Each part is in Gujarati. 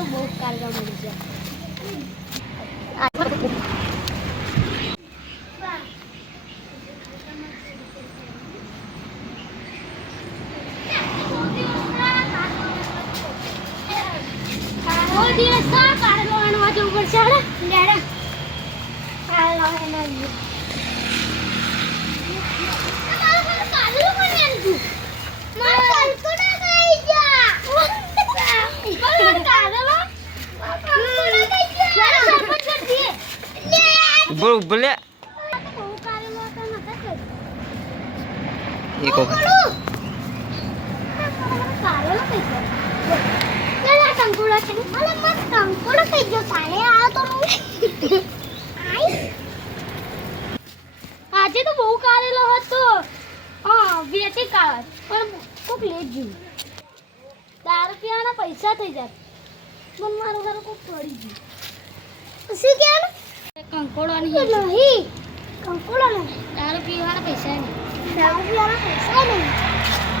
તો બહુ કાઢવા મળી ગયા. કોઈ દિવસ કાઢલો આણવા જવું પડશે. બોલે एको આજે તો બહુ કાઢેલો હતો. હા વેચી કાઢ પણ કોક લેટ ગયું. દારૂ પીવાના પૈસા થઈ જાય પણ મારું ઘર કોક પડી ગયું. શું કહેવાનું? કંકોડવાની નહીં. કંકોડો નહીં. દારૂ પીવાના પૈસા નહીં. દારૂ પીવાના પૈસા નહીં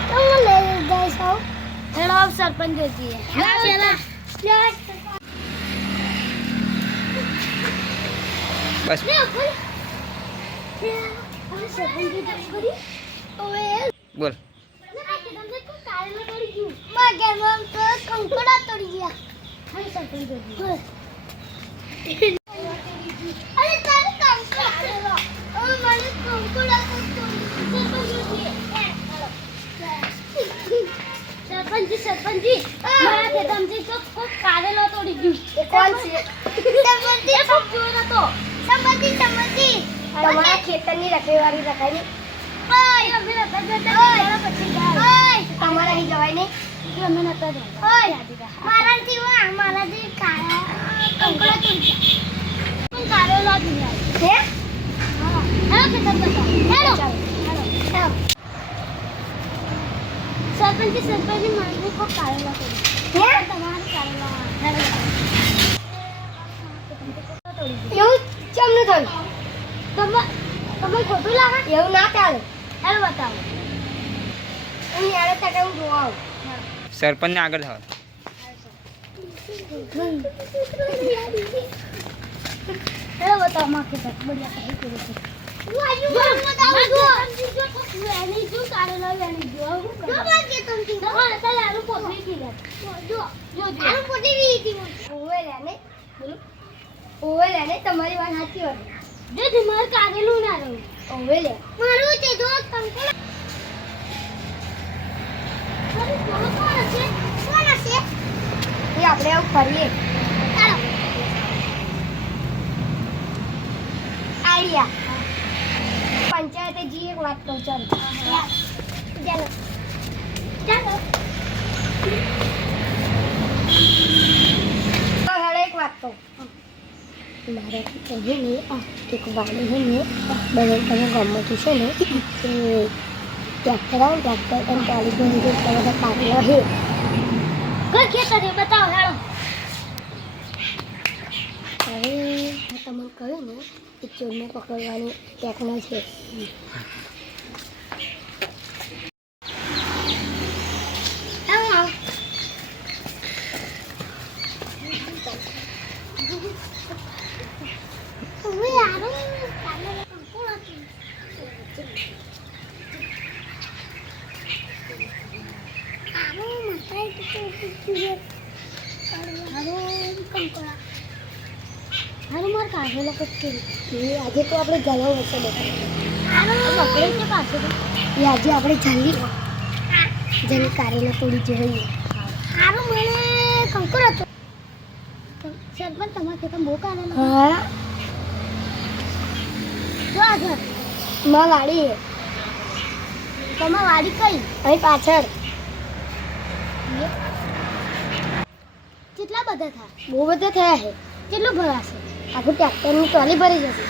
તો હું લઈ જઈશ. હેલો સરપંચ જોઈતી હા પેલા બસ બોલ સરપંચજી મારા ખેતરમાંથી તો કોઈ કારેલો તોડી ગયું. કોણ છે? સરપંચજી જોયો નતો. સંબંધી તમારા ખેતરની રખેવાળી રખાય ને અમે નતા જતા પછી તમારા અહીં જવાય ને અમે નતા જતા મારાથી કાળા કંકડા તોડી પણ કારેલો જ નહીં હે. હા હેલો ખેતર બતાવો. હેલો હેલો સરપંચજી મારું કોઈ કારેલા તોડી હે. તમારા કારેલા હેલો એવું ચમનું થયું. તમે ખોટું લાગે એવું ના ચાલે. હેલો બતાવો. હું યાર તકે હું જોવા આવું. સરપંચ ને આગળ થાવ. હેલો બતાવો માં કે બઢિયા કહી કરે છે. તમારી વાત સાચી હોય. જો તમારે કાઢેલું ના રહ્યું ઓવે લે મારું છે જો કંકોડો કોણ હશે એ આપણે આવું ફરીએ. ચાલો આઈડિયા પંચાયતે જી એક વાત કહું. ચાલો ચાલો ચાલો એક વાત કહું. મારે કહે ને એક વાડી છે ને બને તમે ગમતું છે ને ટ્રેક્ટર આવે ટ્રેક્ટર અને ચાલી ગયું એટલા બધા કાઢેલા છે. કઈ ખેતર છે બતાવો હેડો. હવે મેં તમને કહ્યું ને એ ચોરને પકડવાની ટેકનો છે. આજે તો આપણે જલાવ હશે આજે આપણે જલ્દી જેને કારેલા તોડી જોઈએ. સારું મને કંકુર હતો. સરપંચ તમારા ખેતર બહુ કારેલા. હા જો આગળ માં વાડી તમારી વાડી કઈ અહીં પાછળ. કેટલા બધા થયા? બહુ બધા થયા છે. કેટલું ભરાશે? આખું ટ્રેક્ટરની ટ્રોલી ભરી જશે.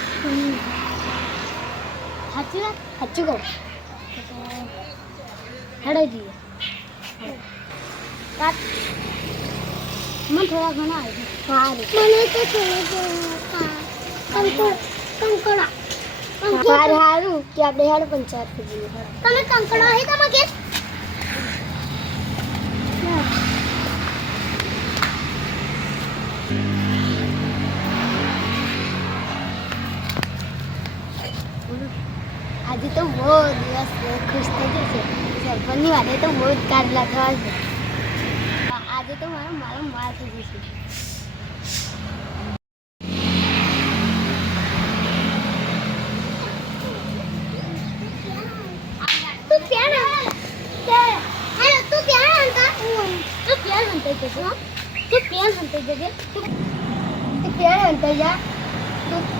સાચી વાત સાચું કહું. હેડાઈ જઈએ. મને થોડા ઘણા આવી સારું. મને તો કંકડા સારું કે આપણે હેડ પંચાયત જઈએ. તમે કંકડા આવી તમારે ઘેર? આજે તો બહુ દિવસ ખુશ થઈ જશે. સરપંચની વાતે તો બહુ જ કાઢલા થવા છે. આજે તો મારો માર થઈ જશે. તું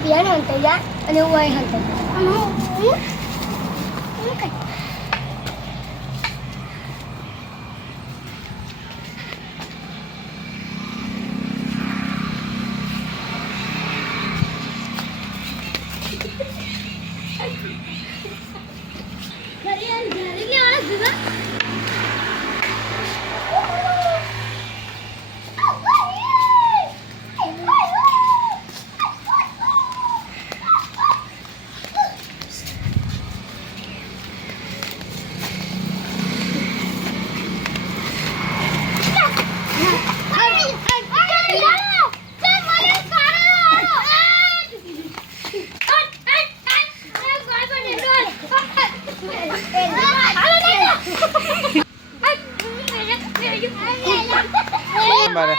ક્યાં હંતાઈ જા અને હું અહીં હંતાઈ બરાબર.